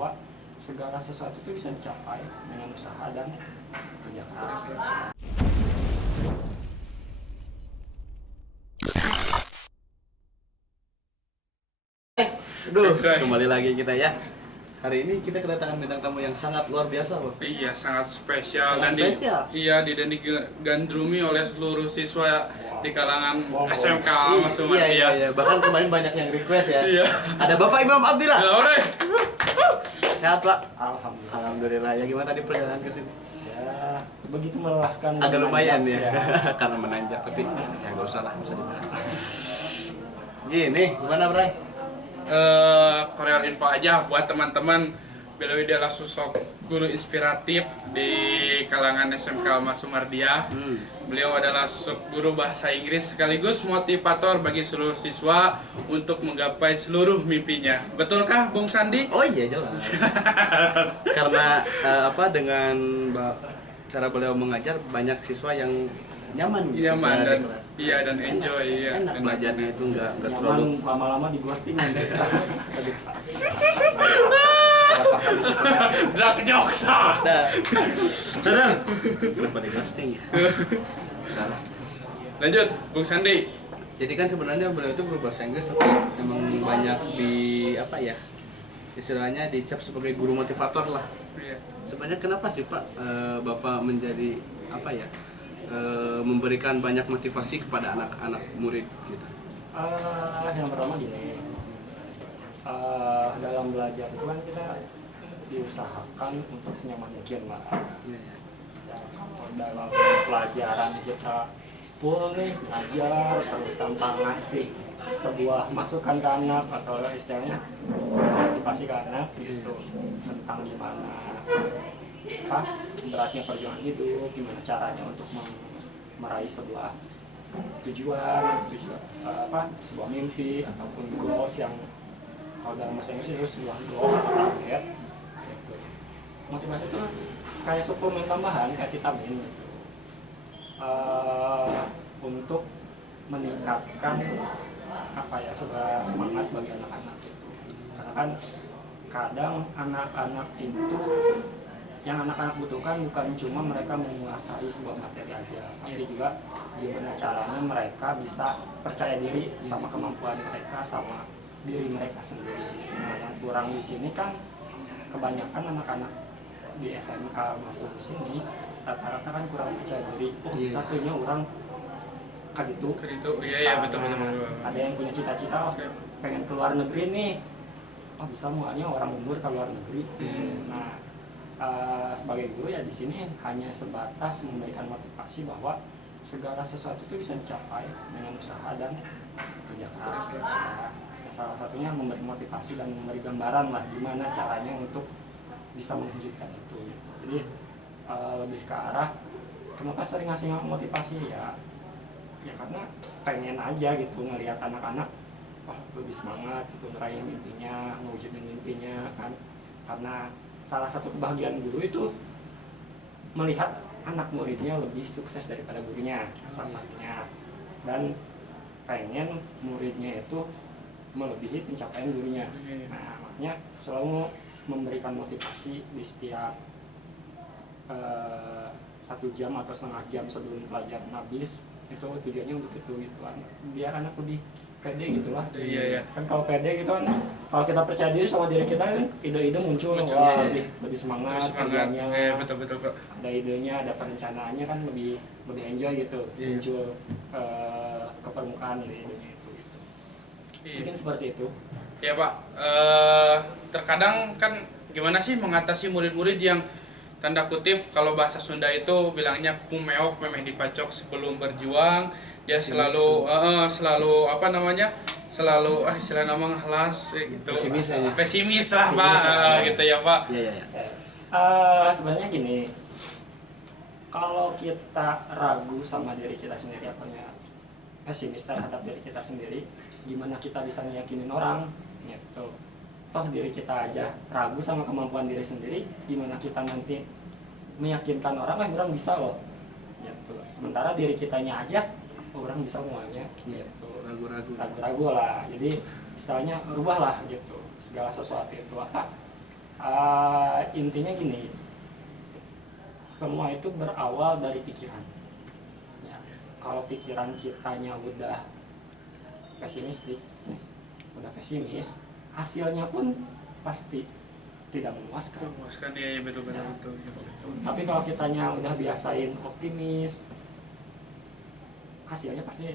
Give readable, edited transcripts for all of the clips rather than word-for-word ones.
bahwa segala sesuatu itu bisa dicapai dengan usaha dan kerja keras. Aduh, kembali lagi kita ya. Hari ini kita kedatangan bintang tamu yang sangat luar biasa, Bro. Iya, sangat spesial Sangat dan spesial. digandrungi oleh seluruh siswa di kalangan SMK Masumardia. Iya. Bahkan kemarin banyak yang request ya. Iya. Ada Bapak Imam Abdillah. Laure. Sehat, Pak? Alhamdulillah. Alhamdulillah. Ya gimana tadi perjalanan ke sini? Ya, begitu melelahkan. Agak lumayan menanjak, ya. Karena menanjak, tapi ya nggak usah lah, nggak usah dibahas. Gini, gimana, Bray? Korean info aja buat teman-teman. Beliau adalah sosok guru inspiratif di kalangan SMK Masumardia. Beliau adalah sosok guru bahasa Inggris sekaligus motivator bagi seluruh siswa untuk menggapai seluruh mimpinya. Betulkah, Bung Sandi? Oh iya, jelas. Karena dengan cara beliau mengajar, banyak siswa yang nyaman gitu. Nyaman Berada dan di kelas. iya dan enjoy ya. Enak belajarnya itu nggak terlalu Nyaman, lama-lama di ghosting aja. Drag jokes. Dadah. Kenapa di ghosting ya? Salah. Lanjut, Bung Sandi. Jadi kan sebenarnya beliau itu guru bahasa Inggris, tapi emang banyak di apa ya, istilahnya dicap sebagai guru motivator lah. Iya. Sebenarnya kenapa sih Pak Bapak menjadi apa ya, memberikan banyak motivasi kepada anak-anak murid gitu? Yang pertama gini, dalam belajar itu kan kita diusahakan untuk senyaman mungkin, Pak. Iya. Ya, dalam pelajaran kita full nih ngajar terus tanpa ngasih sebuah masukan ke anak atau istilahnya sebuah motivasi ke anak gitu tentang gimana beratnya perjuangan hidup, gimana caranya untuk meraih sebuah tujuan, sebuah mimpi ataupun goals yang kalau dalam bahasa Inggris itu sebuah goals atau target gitu. Motivasi itu kayak suplemen tambahan, kayak vitamin gitu. Untuk meningkatkan semangat bagi anak-anak gitu. Karena kan kadang anak-anak itu yang anak-anak butuhkan bukan cuma mereka menguasai sebuah materi aja, tapi juga gimana caranya mereka bisa percaya diri sama kemampuan mereka, sama diri mereka sendiri. Nah, yang kurang di sini kan kebanyakan anak-anak di SMK masuk di sini rata-rata kan kurang percaya diri. Bisa punya orang kayak gitu. Iya betul. Ada yang punya cita-cita, pengen keluar negeri nih. Bisa muanya orang umur ke luar negeri. Nah, sebagai guru ya di sini hanya sebatas memberikan motivasi bahwa segala sesuatu itu bisa dicapai dengan usaha dan kerja keras. Salah satunya memberi motivasi dan memberi gambaran lah gimana caranya untuk bisa mewujudkan itu. Jadi lebih ke arah kenapa sering ngasih motivasi ya karena pengen aja gitu ngelihat anak-anak lebih semangat gitu meraih mimpinya, mewujudin mimpinya kan. Karena salah satu kebahagiaan guru itu melihat anak muridnya lebih sukses daripada gurunya salah satunya, dan pengen muridnya itu melebihi pencapaian gurunya. Nah, makanya selalu memberikan motivasi di setiap 1 jam atau setengah jam sebelum pelajaran habis. Itu tujuannya untuk itu gitu kan, biar anak lebih pede gitulah. Iya. Kan kalau pede gitu kan, kalau kita percaya diri sama diri kita kan ide-ide muncul. Lebih semangat kerjanya. Betul Pak. Ada idenya, ada perencanaannya kan lebih enjoy gitu. Muncul ke permukaan ide-idenya itu gitu. Mungkin seperti itu. Ya Pak, terkadang kan gimana sih mengatasi murid-murid yang tanda kutip kalau bahasa Sunda itu bilangnya kumeok memeh dipacok sebelum berjuang. Dia selalu istilah nama ngelas gitu. Pesimis lah Pak, gitu ya Pak. Iya. Sebenarnya gini, kalau kita ragu sama diri kita sendiri, pesimis terhadap diri kita sendiri, gimana kita bisa meyakinin orang gitu. Toh diri kita aja ragu sama kemampuan diri sendiri, gimana kita nanti meyakinkan orang orang bisa loh gitu. Sementara diri kitanya aja orang bisa semuanya gitu. Ragu-ragu lah. Jadi istilahnya rubahlah gitu segala sesuatu itu intinya gini, semua itu berawal dari pikiran ya. Kalau pikiran kitanya udah pesimistik, udah pesimis, hasilnya pun pasti tidak memuaskan. Memuaskan ya, betul. Tapi kalau kitanya udah biasain optimis, hasilnya pasti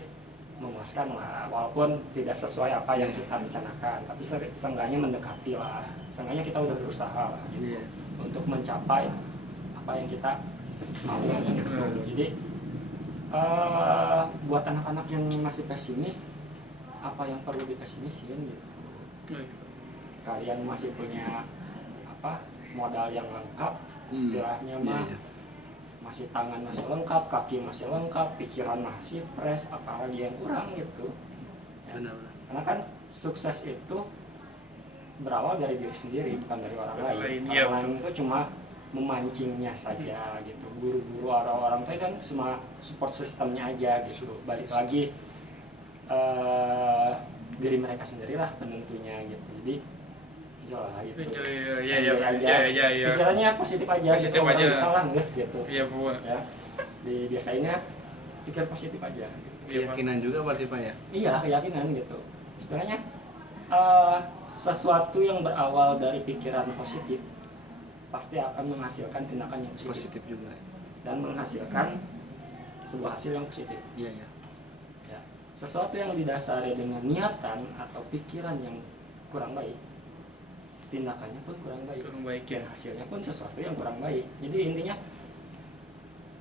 memuaskan lah, walaupun tidak sesuai apa yang kita rencanakan, tapi seenggaknya mendekati lah, seenggaknya kita udah berusaha lah gitu, untuk mencapai apa yang kita mau gitu. Jadi buat anak-anak yang masih pesimis, apa yang perlu dipesimisin gitu. Kalian masih punya apa modal yang lengkap, istilahnya mah masih tangan masih lengkap, kaki masih lengkap, pikiran masih fresh, apalagi yang kurang gitu ya. Karena kan sukses itu berawal dari diri sendiri, bukan dari orang lain. Orang lain itu cuma memancingnya saja gitu. Guru-guru orang-orang itu kan cuma support sistemnya aja gitu. Balik lagi diri mereka sendirilah penentunya gitu. Jadi iyalah gitu. Iya. Pikirannya positif aja. Positif gitu. aja. Salah nges gitu. Iya, Bu. Ya. Biasainnya pikir positif aja. Keyakinan juga berarti Pak ya? Iya, keyakinan gitu. Istilahnya sesuatu yang berawal dari pikiran positif pasti akan menghasilkan tindakan yang positif juga dan menghasilkan sebuah hasil yang positif. Iya. Ya. Sesuatu yang didasari dengan niatan atau pikiran yang kurang baik, tindakannya pun kurang baik Ya. dan hasilnya pun sesuatu yang kurang baik. Jadi intinya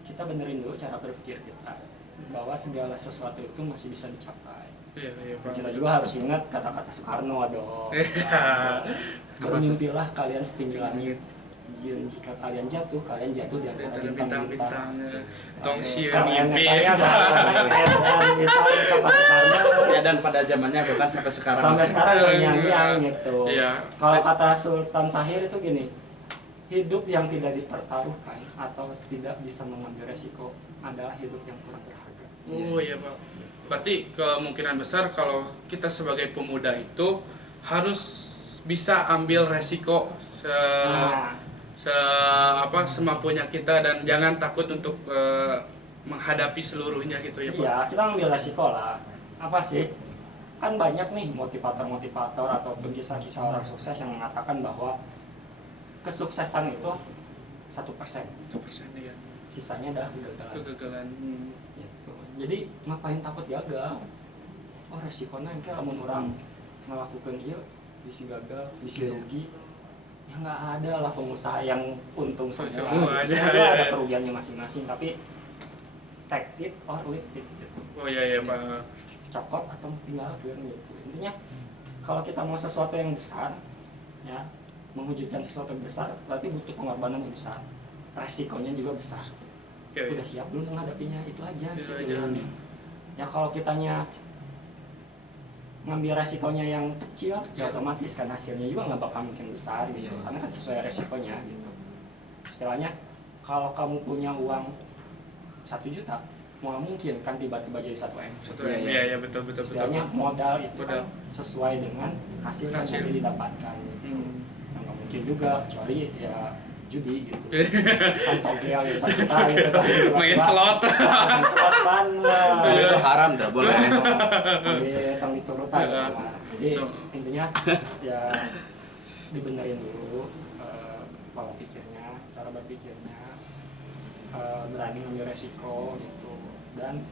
kita benerin dulu cara berpikir kita, bahwa segala sesuatu itu masih bisa dicapai. Iya, Pak. Kita juga harus ingat kata-kata Soekarno dong. Bermimpilah kalian setinggi langit. Jika kalian jatuh di antara bintang-bintang. Tong sieun Kalian mimpi. dan misalnya kata Soekarno ya, dan pada zamannya bahkan sampai sekarang terngiang-ngiang gitu. Iya. Kalau kata Sultan Syahrir itu gini, hidup yang tidak dipertaruhkan atau tidak bisa mengambil resiko adalah hidup yang kurang berharga. Oh iya, Pak. Berarti kemungkinan besar kalau kita sebagai pemuda itu harus bisa ambil resiko semampunya kita dan jangan takut untuk menghadapi seluruhnya gitu ya, Pak. Iya, kita ambil resiko lah. Apa sih? Kan banyak nih motivator-motivator ataupun kisah-kisah orang sukses yang mengatakan bahwa kesuksesan itu 1%. 1% ya. Sisanya adalah Kegagalan. Gitu. Jadi ngapain takut gagal? Oh, resikonya engke lamun orang melakukan ieu bisa gagal, bisa rugi. Ya nggak ada lah pengusaha yang untung semua. Ada kerugiannya masing-masing, tapi take it or leave it gitu. Oh iya, Pak. Copot atau tinggalkan gitu. Intinya kalau kita mau sesuatu yang besar, ya mewujudkan sesuatu yang besar, berarti butuh pengorbanan yang besar. Resikonya juga besar. Udah siap belum menghadapinya, itu aja sih pilihannya. Ya kalau kitanya ngambil resikonya yang kecil, ya otomatis kan hasilnya juga nggak bakal mungkin besar gitu. Karena kan sesuai resikonya gitu. Istilahnya kalau kamu punya uang 1 juta, mau mungkin kan tiba-tiba jadi 1 M. Iya, betul. Istilahnya modal itu kan sesuai dengan hasil yang nanti didapatkan gitu. Nggak mungkin juga kecuali ya judi gitu. Santogel ya 1 juta gitu kan. Main slot. Main slot kan. itu haram dah boleh. Tang diturut aja. Jadi intinya ya dibenerin dulu pola pikirnya, cara berpikirnya, berani ngambil resiko gitu, dan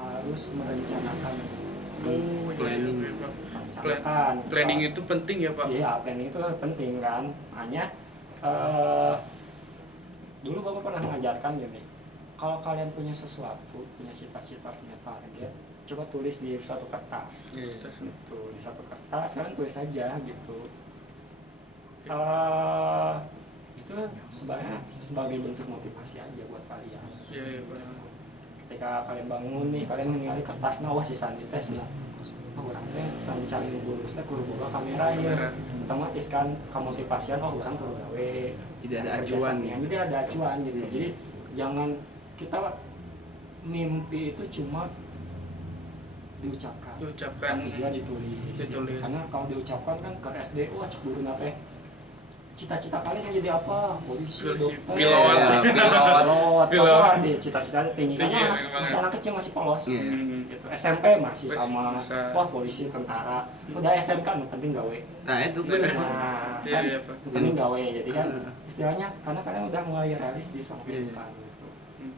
harus merencanakan. Planning itu penting ya, Pak? Iya, planning itu penting kan. Hanya dulu Bapak pernah mengajarkan gini, kalau kalian punya sesuatu, punya cita-cita, punya target, coba tulis di satu kertas. Gitu, di satu kertas kalian tulis aja gitu. Itu sebenarnya sebagai bentuk motivasi aja buat kalian. Iya, Pak. Ketika kalian bangun nih, kalian ningali kertas nah si sandi tes nah. Orang teh sancan lulus teh kudu boga kamera ya. Otomatis kan kamotivasian orang kudu gawe. Tidak ada acuan. Jadi ada acuan gitu. Jadi jangan kita mimpi itu cuma diucapkan. Tapi juga ditulis. Karena kalau diucapkan kan ke SD, wah cek guru nate cita-cita kalian mau jadi apa? Polisi, Polisi, dokter, pilot. pilot, Pilot. apa deh cita-citanya tinggi Tinggi, karena tinggi banget. masih anak kecil masih polos. Iya. Gitu. SMP masih Masih sama, bisa. wah polisi, tentara. Udah SMK yang penting gawe. Nah itu Nah, Iya, kan iya, Pak. yang penting gawe jadi kan istilahnya karena kalian udah mulai realistis sama Iya. kehidupan gitu.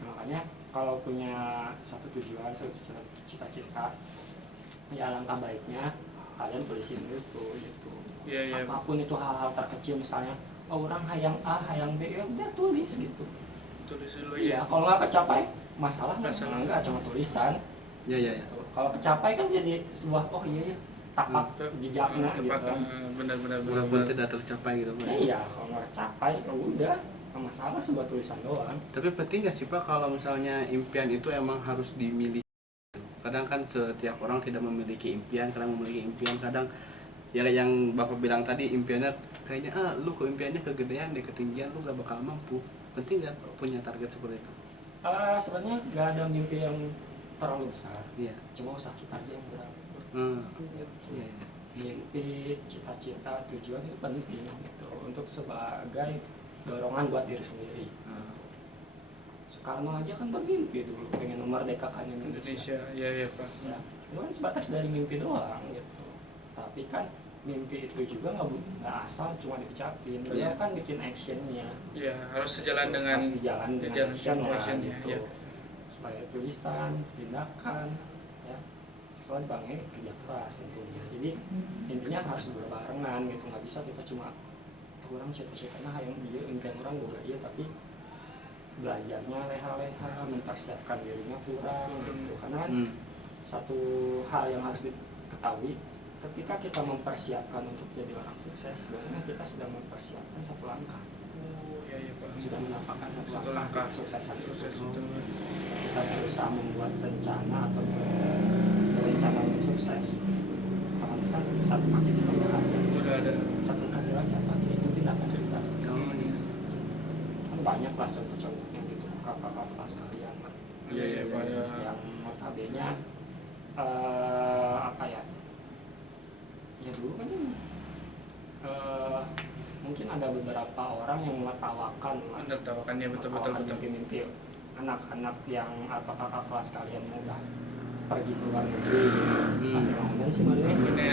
Makanya kalau punya satu tujuan, satu cita-cita, ya alangkah baiknya kalian tulisin itu gitu. Iya, iya. Apapun itu hal-hal terkecil misalnya orang hayang A, hayang B, ya udah tulis gitu. Tulis dulu Iya, ya. kalau nggak kecapai masalah Masalah. enggak cuma tulisan. ya ya ya. Gitu. Kalau kecapai kan jadi sebuah oh iya ya tapak jejaknya gitu. Tepat, benar-benar Walaupun tidak tercapai gitu Pak. Ya, iya, kalau nggak kecapai ya udah nggak masalah sebuah tulisan doang. Tapi penting nggak sih Pak kalau misalnya impian itu emang harus dimiliki? Kadang kan setiap orang tidak memiliki impian, kadang memiliki impian, kadang ya yang Bapak bilang tadi impiannya kayaknya lu kok impiannya kegedean deh, ketinggian, lu gak bakal mampu. Penting nggak punya target seperti itu? Sebenarnya nggak ada mimpi yang terlalu besar, Iya. cuma usaha kita aja yang berat. Iya, iya. Mimpi, cita-cita, tujuan itu penting gitu untuk sebagai dorongan buat diri sendiri. Soekarno aja kan bermimpi dulu pengen memerdekakan Indonesia. Indonesia, iya iya Pak. Ya, itu kan sebatas dari mimpi doang gitu. Tapi kan mimpi itu juga nggak asal cuma diucapin. Beliau Iya. kan bikin actionnya. Ya harus sejalan dengan Harus dijalan dengan jalan action lah actionnya, gitu. ya. Supaya tulisan, tindakan, ya. Soalnya Bang ini kerja keras tentunya. Jadi intinya harus berbarengan gitu. Nggak bisa kita cuma kurang cita-citanya yang dia impian orang juga iya tapi belajarnya leha-leha, mempersiapkan dirinya kurang gitu. Karena kan satu hal yang harus diketahui ketika kita mempersiapkan untuk jadi orang sukses sebenarnya kita sudah mempersiapkan satu langkah, Oh, iya iya Pak. sudah menapakkan satu Satu langkah langkah. kesuksesan Sukses itu. itu. Kita berusaha membuat rencana atau rencana untuk sukses. Otomatis kan satu kaki kita udah ada, Sudah ada. satu kaki lagi apa itu tindakan kita. Oh, iya. Kan banyak lah contoh-contohnya gitu kakak-kakak sekalian lah. Iya iya Pak. Ya. Yang notabene apa ya dulu kan mungkin ada beberapa orang yang menertawakan lah, Menertawakannya betul-betul betul. mimpi-mimpi anak-anak yang atau kakak kelas kalian yang udah pergi ke luar negeri kemudian sih mana Ini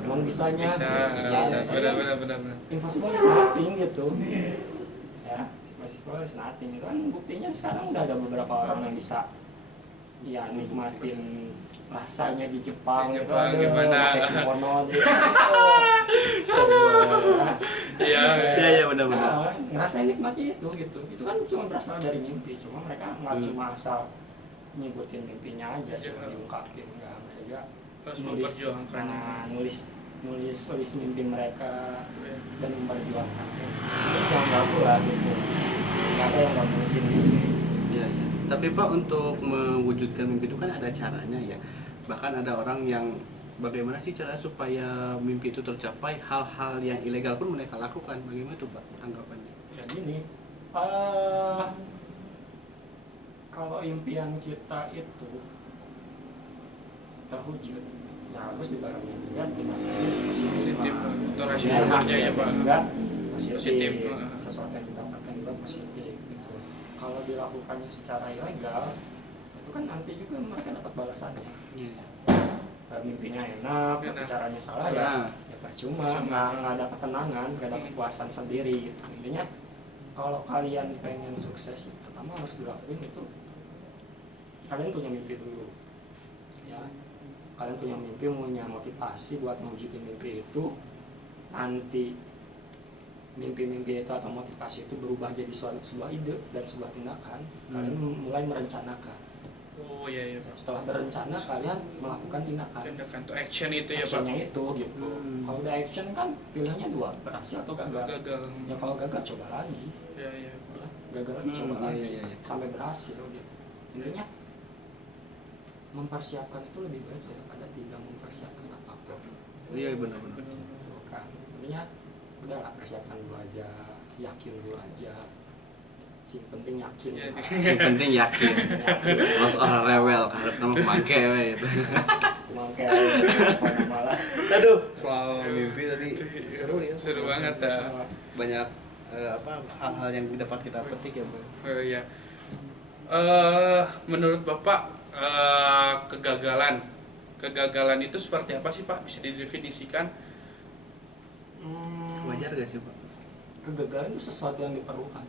emang bisanya bisa benar. impossible is nothing gitu ya, impossible is nothing itu kan buktinya sekarang udah ada beberapa orang yang bisa ya nikmatin rasanya di Jepang, Di Jepang, gitu, gimana? pakai kimono gitu. Iya benar-benar. Nah, ngerasain nikmatnya itu gitu. Itu kan cuma berasal dari mimpi, cuma mereka nggak cuma asal nyebutin mimpinya aja, cuma diungkapin nggak, mereka Harus nulis, memperjuangkannya. nulis mimpi mereka dan memperjuangkannya. Ini yang bagus lah gitu. Nggak ada yang nggak mungkin. Iya, iya. Tapi Pak untuk mewujudkan mimpi itu kan ada caranya ya. Bahkan ada orang yang bagaimana sih cara supaya mimpi itu tercapai, hal-hal yang ilegal pun mereka lakukan. Bagaimana itu Pak tanggapannya? Ya gini, kalau impian kita itu terwujud, ya harus dibarengi dengan tindakan Positif atau ya, rasionalnya ya Pak. juga Positif. positif, sesuatu yang didapatkan juga positif gitu. Kalau dilakukannya secara ilegal, itu kan nanti juga mereka dapat balasannya. Iya. Mimpinya enak, tapi Enak. caranya salah Salah. ya percuma, nggak ada ketenangan, nggak ada kepuasan sendiri gitu. Intinya kalau kalian pengen sukses, pertama harus dilakuin itu kalian punya mimpi dulu ya, kalian punya mimpi, punya motivasi buat mewujudin mimpi itu. Nanti mimpi-mimpi itu atau motivasi itu berubah jadi sebuah ide dan sebuah tindakan. Kalian mulai merencanakan. Oh iya iya Pak. Setelah berencana kalian melakukan tindakan. Tindakan to action itu ya Pak. Actionnya itu gitu. Kalau udah action kan pilihannya dua, berhasil atau gagal. Gagal. Ya kalau gagal coba lagi. Iya iya. Ya, gagal lagi coba Iya, lagi iya, iya. sampai berhasil gitu. Intinya mempersiapkan itu lebih baik daripada tidak mempersiapkan apa-apa. Iya benar-benar. Gitu kan. Intinya udahlah persiapkan dulu aja, yakin dulu aja. sing penting yakin. Ya, Yang penting yakin. Yakin. Los orang rewel karep nama kemangke we gitu. Mangke malah Aduh, soal mimpi tadi seru ya. Seru banget ya. Banyak hal-hal yang dapat kita petik ya, Bro. Oh iya. Menurut Bapak kegagalan itu seperti apa sih Pak? Bisa didefinisikan? Wajar gak sih, Pak? Kegagalan itu sesuatu yang diperlukan.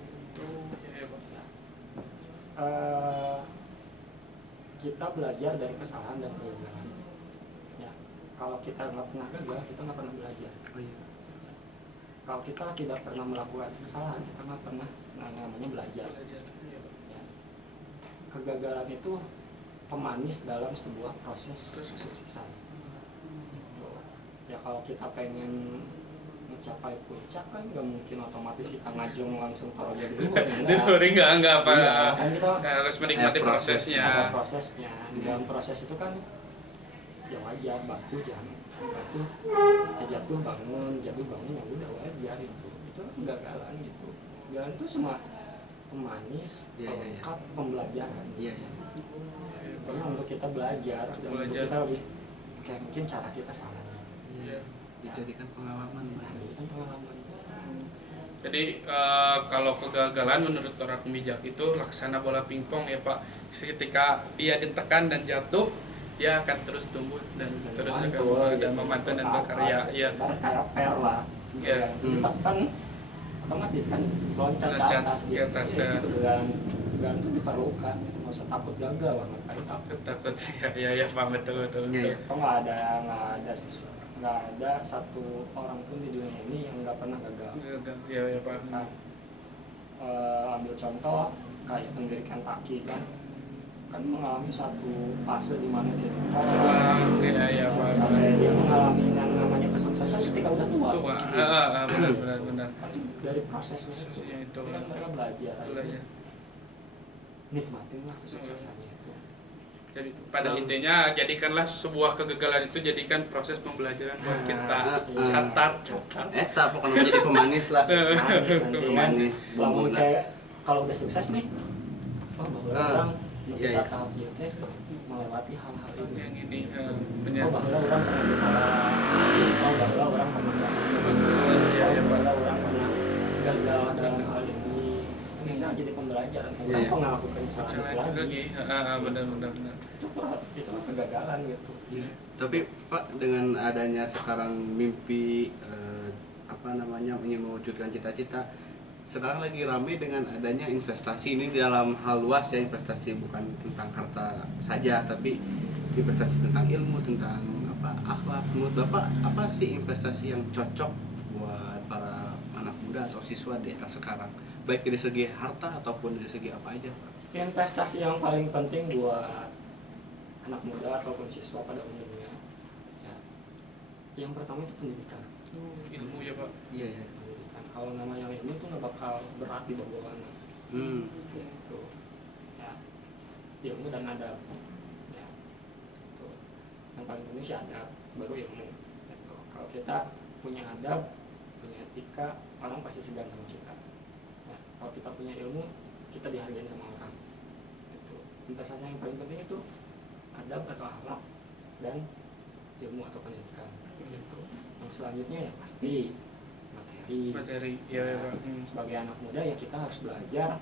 Iya, Pak. Kita belajar dari kesalahan dan kegagalan. Ya, kalau kita nggak pernah gagal, kita nggak pernah belajar. Oh iya. Kalau kita tidak pernah melakukan kesalahan, kita nggak pernah namanya belajar. Iya, Pak. Ya. Kegagalan itu pemanis dalam sebuah proses kesuksesan. Gitu. Ya kalau kita pengen mencapai puncak kan nggak mungkin otomatis kita ngajung langsung taruh jadi dulu. Enggak apa. Iya, kan kita Harus menikmati proses. prosesnya. ada prosesnya. Di dalam proses itu kan ya wajar batu ya jatuh bangun ya udah wajar itu kan kegagalan gitu. Kegagalan itu cuma pemanis, pelengkap pembelajaran. Iya. Pokoknya untuk kita belajar dan untuk kita lebih kayak mungkin cara kita salah. Iya. Dijadikan pengalaman. Itu pengalaman. Jadi kalau kegagalan menurut orang bijak itu laksana bola pingpong ya Pak. Ketika dia ditekan dan jatuh, dia akan terus tumbuh dan terus dan memantul dan berkarya. Ya. Kayak per lah. Ya. Ditekan otomatis kan loncat ke atas. Ke atas, Ya, ya. itu kegagalan itu diperlukan. Nggak usah takut gagal, nggak takut. Takut ya Pak, betul. Iya. Atau nggak ada satu orang pun di dunia ini yang nggak pernah gagal. Ya Pak. Kan, ambil contoh kayak pendirian Taki kan mengalami satu fase di mana dia Ya Pak. sampai dia mengalami yang namanya kesuksesan ketika udah tua. Benar. Kan dari prosesnya itu, Ya, itu. kan mereka belajar. Belajar. Nikmatin lah kesuksesannya itu. Jadi pada intinya jadikanlah sebuah kegagalan itu jadikan proses pembelajaran buat kita. Catat. Pokoknya menjadi pemanis lah. Manis nanti kan. Pemanis. Lamun kayak kalau udah sukses nih, bahwa orang Iya, kita iya. tahap dia teh melewati hal-hal ini. Yang ini benar. Bahwa orang pernah ditahan, bahwa orang pernah bahwa orang pernah gagal dalam hal ini. Ini bisa jadi pembelajaran. Orang Iya. pernah melakukan kesalahan itu lagi. Benar. Itu kan kegagalan gitu. Tapi Pak, dengan adanya sekarang mimpi ingin mewujudkan cita-cita, sekarang lagi ramai dengan adanya investasi ini dalam hal luas ya, investasi bukan tentang harta saja tapi investasi tentang ilmu, tentang akhlak. Menurut Bapak apa sih investasi yang cocok buat para anak muda atau siswa di era sekarang, baik dari segi harta ataupun dari segi apa aja, Pak? Investasi yang paling penting buat anak muda ataupun siswa pada umumnya ya, yang pertama itu pendidikan. Ilmu ya Pak. Iya. Pendidikan, kalau namanya ilmu itu nggak bakal berat di bawah anak gitu ya, ilmu dan adab ya, itu yang paling penting sih adab, baru ilmu gitu. Kalau kita punya adab, punya etika, orang pasti segan sama kita ya. Kalau kita punya ilmu, kita dihargain sama orang itu. Investasi yang paling penting itu adab atau akhlak dan ilmu atau pendidikan gitu. Yang selanjutnya ya pasti materi ya Pak. Sebagai anak muda ya kita harus belajar,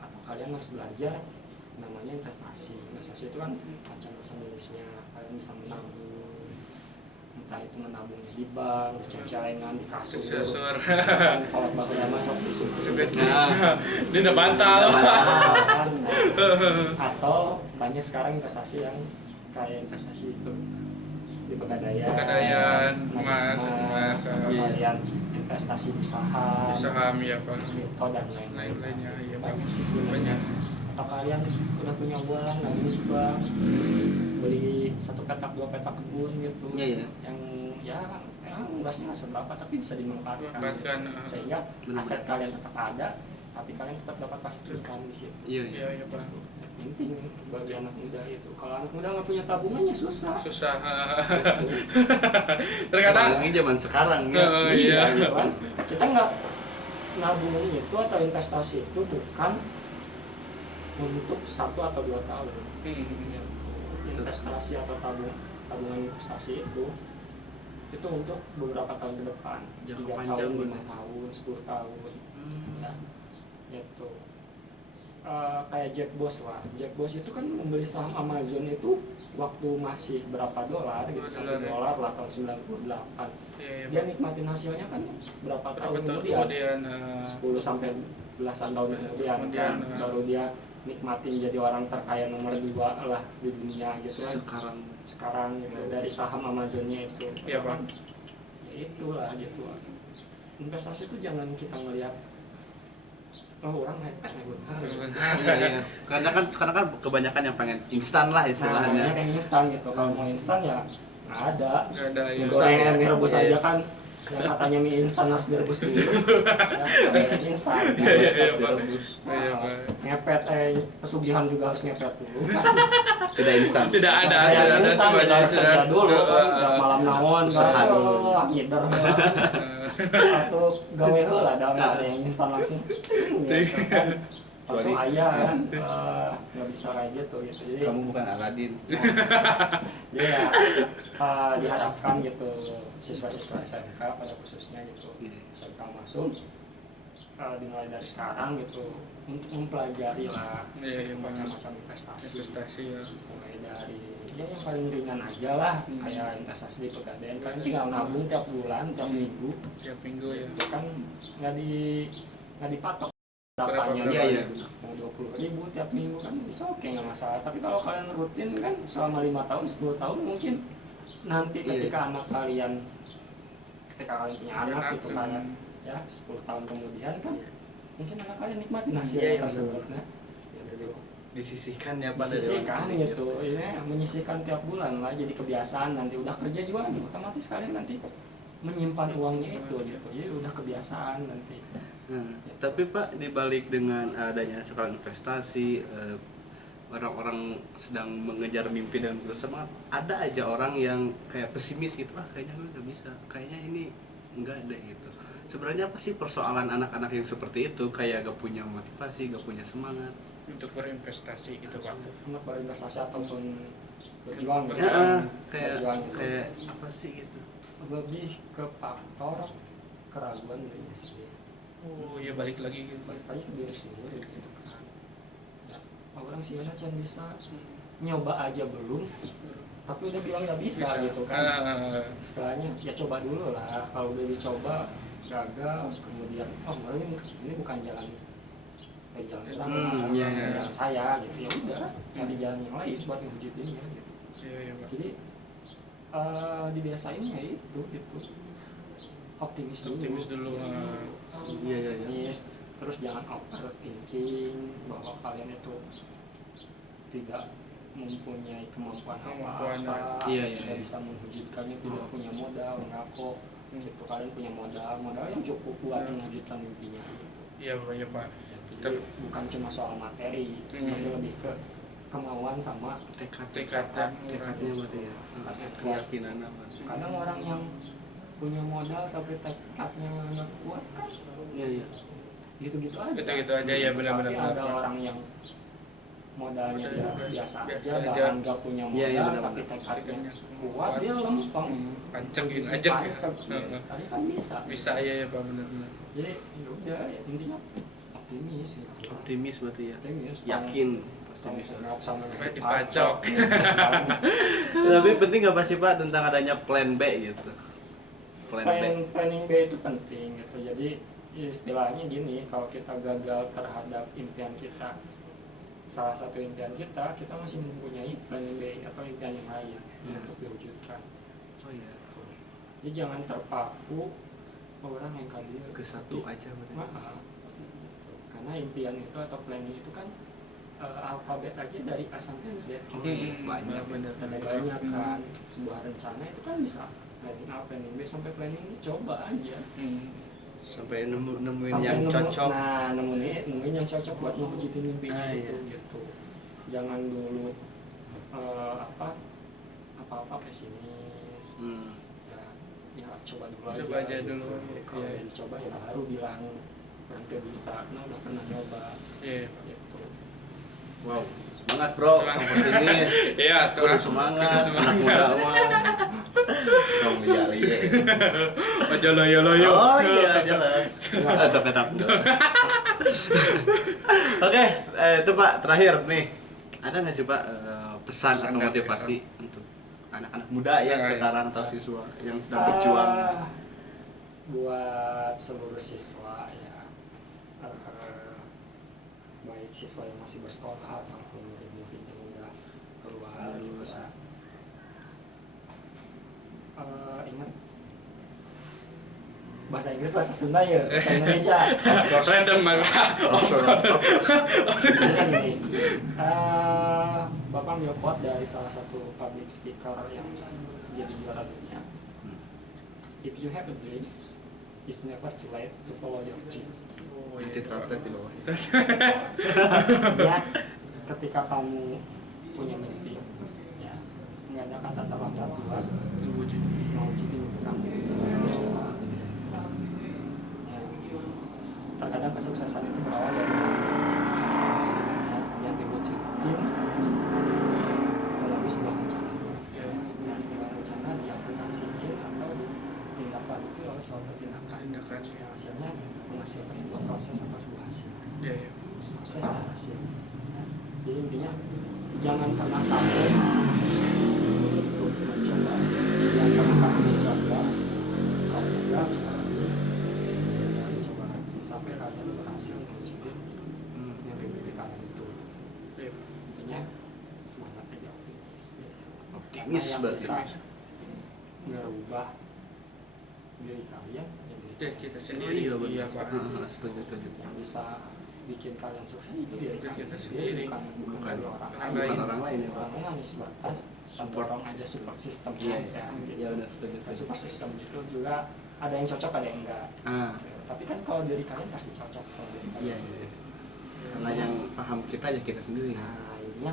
atau kalian harus belajar namanya investasi itu kan macam-macam jenisnya. Kalian bisa menabung, entah itu menabungnya di bank, di celengan, di kasur, kalau bahula masuk di subsidi Di bantal. Atau banyak sekarang investasi yang kayak investasi itu di pegadaian, emas, kalian investasi di saham ya Pak. kripto dan Lain-lainnya ya Pak. banyak sih sebenarnya. Atau kalian udah punya uang nabung di bank, beli 1 petak 2 petak kebun gitu, Iya. yang ya luasnya nggak seberapa tapi bisa dimanfaatkan Manfaatkan, gitu. Sehingga aset kalian tetap ada tapi kalian tetap dapat passive income di situ. Iya. Ya Pak. Penting bagi anak muda itu. Kalau anak muda nggak punya tabungannya susah. Terkadang Apalagi zaman sekarang ya. Iya. Gitu kan. Kita nggak nabung itu atau investasi itu bukan untuk 1 atau 2 tahun. Ya, investasi atau tabungan investasi itu untuk beberapa tahun ke depan, Jangka 3 panjang, tahun, 5 bener. tahun, 10 tahun, ya, gitu. Kayak Jack Boss lah. Jack Boss itu kan membeli saham Amazon itu waktu masih berapa dolar gitu, $1 lah tahun 98. Dia nikmatin hasilnya kan berapa tahun kemudian, 10 sampai belasan tahun kemudian kan, baru dia nikmatin jadi orang terkaya nomor 2 lah di dunia gitu kan. Sekarang gitu, dari saham Amazonnya itu. Iya, Pak. Ya itulah gitu. Investasi itu jangan kita ngelihat orang hebat ya gue. Iya. Karena kan kebanyakan yang pengen instan lah istilahnya. Nah, yang instan gitu. Kalau mau instan ya nggak ada. Nggak ada, ya. Mie goreng, mie rebus Iya. aja kan. Yang katanya mie instan harus direbus dulu. Ya, instan. Iya, Harus Pak. direbus. Iya, Pak. Ngepet, pesugihan juga harus ngepet dulu. Tidak instan. Tidak ada Instan semuanya harus kerja sudah. dulu kan. Malam nawon Usaha kan. dulu. Ngider atau gawe heula ada yang instan langsung. Gitu kan. Langsung ayah kan. Nggak bisa kayak gitu. Jadi Kamu bukan Aladin. jadi ya diharapkan gitu siswa-siswa SMK pada khususnya gitu SMK masuk dimulai dari sekarang gitu untuk mempelajari lah Iya, macam-macam investasi ya. mulai dari ya yang paling ringan aja lah kayak investasi di Pegadaian kalian tinggal nabung tiap bulan tiap minggu Tiap minggu ya. itu kan nggak dipatok Berapa? berapanya Iya. mau 20.000 tiap minggu kan bisa oke nggak masalah, tapi kalau kalian rutin kan selama 5 tahun 10 tahun mungkin nanti ketika anak kalian punya anak gitu kan ya 10 tahun kemudian kan mungkin anak kalian nikmatin hasilnya tersebut nah gitu. Disisihkan ya pada Disisihkan gitu ya, menyisihkan tiap bulan lah jadi kebiasaan, nanti udah kerja juga otomatis kalian nanti menyimpan uangnya itu gitu, jadi udah kebiasaan nanti. Tapi Pak, dibalik dengan adanya sekolah investasi, orang-orang sedang mengejar mimpi dan bersemangat, ada aja orang yang kayak pesimis gitu, kayaknya gue nggak bisa, kayaknya ini enggak ada gitu. Sebenarnya apa sih persoalan anak-anak yang seperti itu, kayak gak punya motivasi, gak punya semangat Untuk berinvestasi gitu, Pak. Untuk berinvestasi ataupun berjuang gitu. Berjuang gitu. kayak apa sih gitu? Lebih ke faktor keraguan dirinya sendiri. Oh, ya balik lagi gitu. Balik lagi ke diri sendiri gitu kan. Ya, orang sih aja bisa nyoba aja belum, tapi udah bilang nggak bisa gitu kan. Setelahnya ya coba dulu lah. Kalau udah dicoba gagal, kemudian ini bukan jalan jalan saya gitu, ya udah cari jalan yang lain buat ngewujudinnya gitu. Iya, Pak. Jadi dibiasainnya itu optimis dulu. Iya. Terus jangan overthinking bahwa kalian itu tidak mempunyai kemampuan apa-apa, tidak bisa mewujudkannya, tidak punya modal, ngapok gitu. Kalian punya modal yang cukup buat mewujudkan mimpinya gitu. Iya, Pak. Jadi bukan cuma soal materi, tapi lebih ke kemauan sama tekadnya berarti ya, keyakinan apa? Kadang orang yang punya modal tapi tekadnya nggak kuat kan Iya. gitu-gitu aja. Gitu-gitu aja ya, benar-benar. Tapi ada orang yang modalnya dia biasa aja, aja. bahkan nggak punya modal Iya, benar-benar. tapi tekadnya kuat, dia lempeng. Pancengin aja. Tapi kan bisa. Bisa ya, Pak, benar-benar. Jadi ya udah intinya optimis gitu. Optimis berarti ya. Optimis. Yakin. Sama Dipacok. Tapi penting nggak pasti Pak tentang adanya plan B gitu. Planning B itu penting gitu. Jadi istilahnya gini, kalau kita gagal terhadap impian kita, salah satu impian kita masih mempunyai planning B atau impian yang lain untuk diwujudkan. Oh iya. Jadi jangan terpaku orang yang kali Ke satu aja berarti. Karena impian itu atau planning itu kan alfabet aja dari A sampai Z. Banyak bener. Ada banyak kan. Sebuah rencana itu kan bisa planning A, planning B sampai planning ini coba aja. Sampai nemuin Sampai yang cocok. Nah, nemuin yang cocok buat mewujudin mimpinya gitu. Jangan dulu apa-apa pesimis. Ya coba dulu aja. Coba aja dulu. Kalau yang dicoba ya baru bilang yang ke bisa udah pernah nyoba Iya. gitu. Wow, semangat bro, Semangat. optimis. Iya, tuh. Kudu semangat, Kudu anak muda mah. Dong liya. Ojo loyo-loyo. Oh iya, jelas. Atau ketap. Oke, itu Pak terakhir nih. Ada nggak sih Pak pesan Pesan atau dan motivasi untuk anak-anak muda yang Ya, sekarang atau siswa yang sedang berjuang? Buat seluruh siswa ya, baik siswa yang masih bersekolah ataupun murid-murid yang udah keluar gitu ya. Ingat bahasa Inggris, bahasa Sunda ya, bahasa Indonesia. Random Pak. Ingat gini, Bapak ambil quote dari salah satu public speaker yang jadi juara dunia. If you have a dream, it's never too late to follow your dream. Nanti translate di bawah. Ya, ketika kamu punya mimpi, ya, nggak ada kata terlambat buat mewujudin mimpi kamu. Ya, terkadang kesuksesan itu berawal dari ya, yang diwujudin melalui sebuah rencana. Ya, sebuah rencana diaplikasikan atau ditindaklanjuti oleh suatu tindakan. Ya, hasilnya menghasilkan sebuah proses atau sebuah hasil. Iya. Proses dan hasil. Jadi intinya jangan pernah takut untuk mencoba, jangan pernah takut untuk gagal. Kalau gagal coba lagi, coba lagi sampai kalian berhasil mewujudin mimpi-mimpi kalian itu. Iya. Intinya semangat aja, optimis. Optimis Karena yang banget. bisa merubah diri kalian, yang diri Ya, kalian kita sendiri. sendiri. Iya, Pak. Setuju. Yang bisa bikin kalian sukses itu diri Diri kalian kita sendiri, sendiri. bukan Bukan orang orang lain. lain. Orang lain ya Pak. Orang lain hanya sebatas Support support aja, system. support system Iya, aja, gitu. iya benar setuju. Dan support system itu juga ada yang cocok, ada yang enggak. Ah, Tapi kan kalau diri kalian pasti cocok sama diri kalian iya. sendiri. Karena yang paham kita ya kita sendiri. Nah, intinya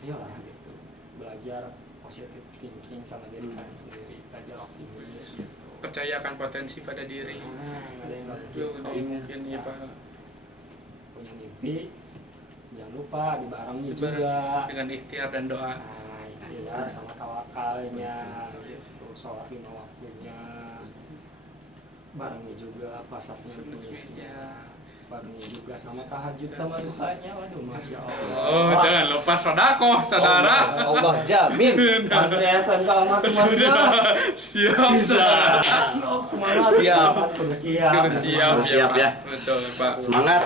ayolah gitu, belajar positive thinking sama diri kalian sendiri, belajar optimis gitu. Percayakan potensi pada diri. Nah, ada yang nggak Itu mungkin. udah mungkin ya Pak. Punya mimpi, jangan lupa dibarengi Dibareng juga dengan ikhtiar dan doa. nah, ikhtiar sama tawakalnya gitu, sholat lima waktunya, barengi juga pasasnya Indonesia, barengi juga sama tahajud sama duhanya. Waduh, masya Allah. Oh, jangan lupa sodako, saudara. Allah jamin. Santri SMK Mas Sumarjo. Siap, saudara. Siap, semangat. Siap. Kudu siap. Kudu siap, Harus siap Pak. ya. Betul, Pak. Semangat.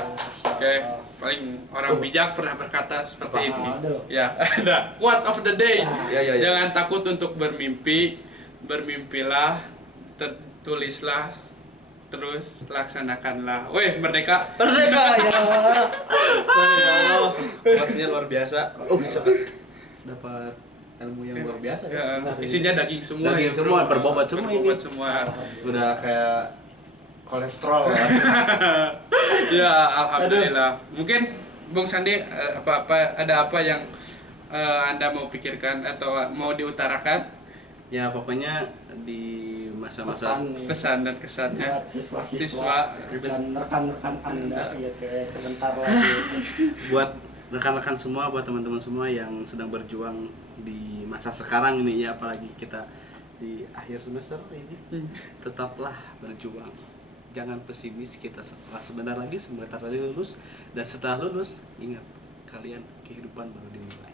Oke, paling orang bijak pernah berkata seperti ini. Aduh. Ya, ada quote of the day. Ya. Jangan takut untuk bermimpi, bermimpilah, tulislah, terus laksanakanlah. Weh, merdeka. Merdeka ya Allah. Ya Allah. Kuatnya luar biasa. Oh, bisa dapat ilmu yang luar biasa Ya, ya. isinya daging semua. Daging ya, semua, bro. berbobot semua ini. Berbobot semua. Udah kayak kolesterol ya. Ya, alhamdulillah. Mungkin Bung Sandi ada apa yang Anda mau pikirkan atau mau diutarakan? Ya pokoknya di masa-masa Pesan dan kesannya. buat siswa-siswa Siswa. dan rekan-rekan Anda gitu ya, sebentar lagi. buat rekan-rekan semua, buat teman-teman semua yang sedang berjuang di masa sekarang ini ya, apalagi kita di akhir semester ini, tetaplah berjuang. Jangan pesimis, kita sebentar lagi sebentar lagi lulus, dan setelah lulus ingat kalian kehidupan baru dimulai.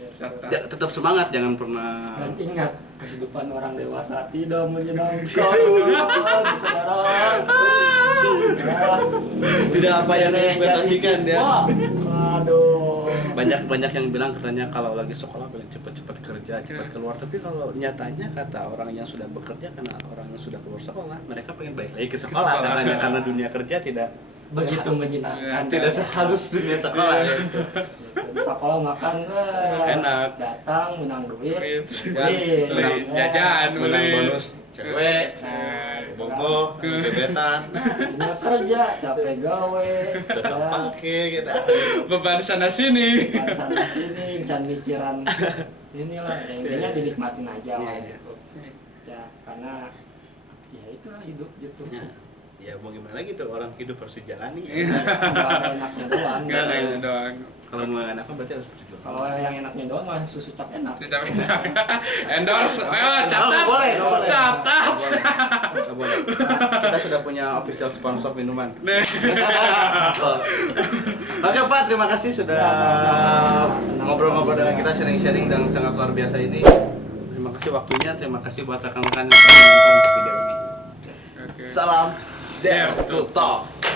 Serta. Tetap semangat, jangan pernah Dan ingat, kehidupan orang dewasa tidak menyenangkan. Saudara. Ya. tidak apa yang diekspektasikan ya. Aduh. Banyak yang bilang katanya kalau lagi sekolah paling cepat-cepat kerja, cepat keluar. Tapi kalau nyatanya kata orang yang sudah bekerja, karena orang yang sudah keluar sekolah, mereka pengen balik lagi ke sekolah katanya, karena dunia kerja tidak Begitu menyenangkan. tidak sehalus dunia sekolah. Ya. Di sekolah makan Enak. datang menang duit, Duit. beli, Jajan, menang beli. bonus cewek, bogo, gebetan, punya kerja, capek gawe, pakai gitu. Beban sana sini. sana sini, jangan mikiran inilah, intinya dinikmatin aja lah Iya. gitu. Ya, karena ya itulah hidup gitu. Ya. ya mau gimana lagi tuh, orang hidup harus dijalani. Nggak ada enaknya doang. Enggak ada yang doang. Kalau mau enak kan berarti harus berjuang. Kalau yang enaknya doang mah susu cap enak. Dicap endorse. Catat. Boleh. Catat. Nggak boleh. Kita sudah punya official sponsor minuman. Oke Pak, terima kasih sudah Ya, sama-sama. Senang ngobrol-ngobrol dengan kita, sharing-sharing dan sangat luar biasa ini. Terima kasih waktunya, terima kasih buat rekan-rekan yang sudah menonton video ini. Oke. Salam Dare Dare to Talk.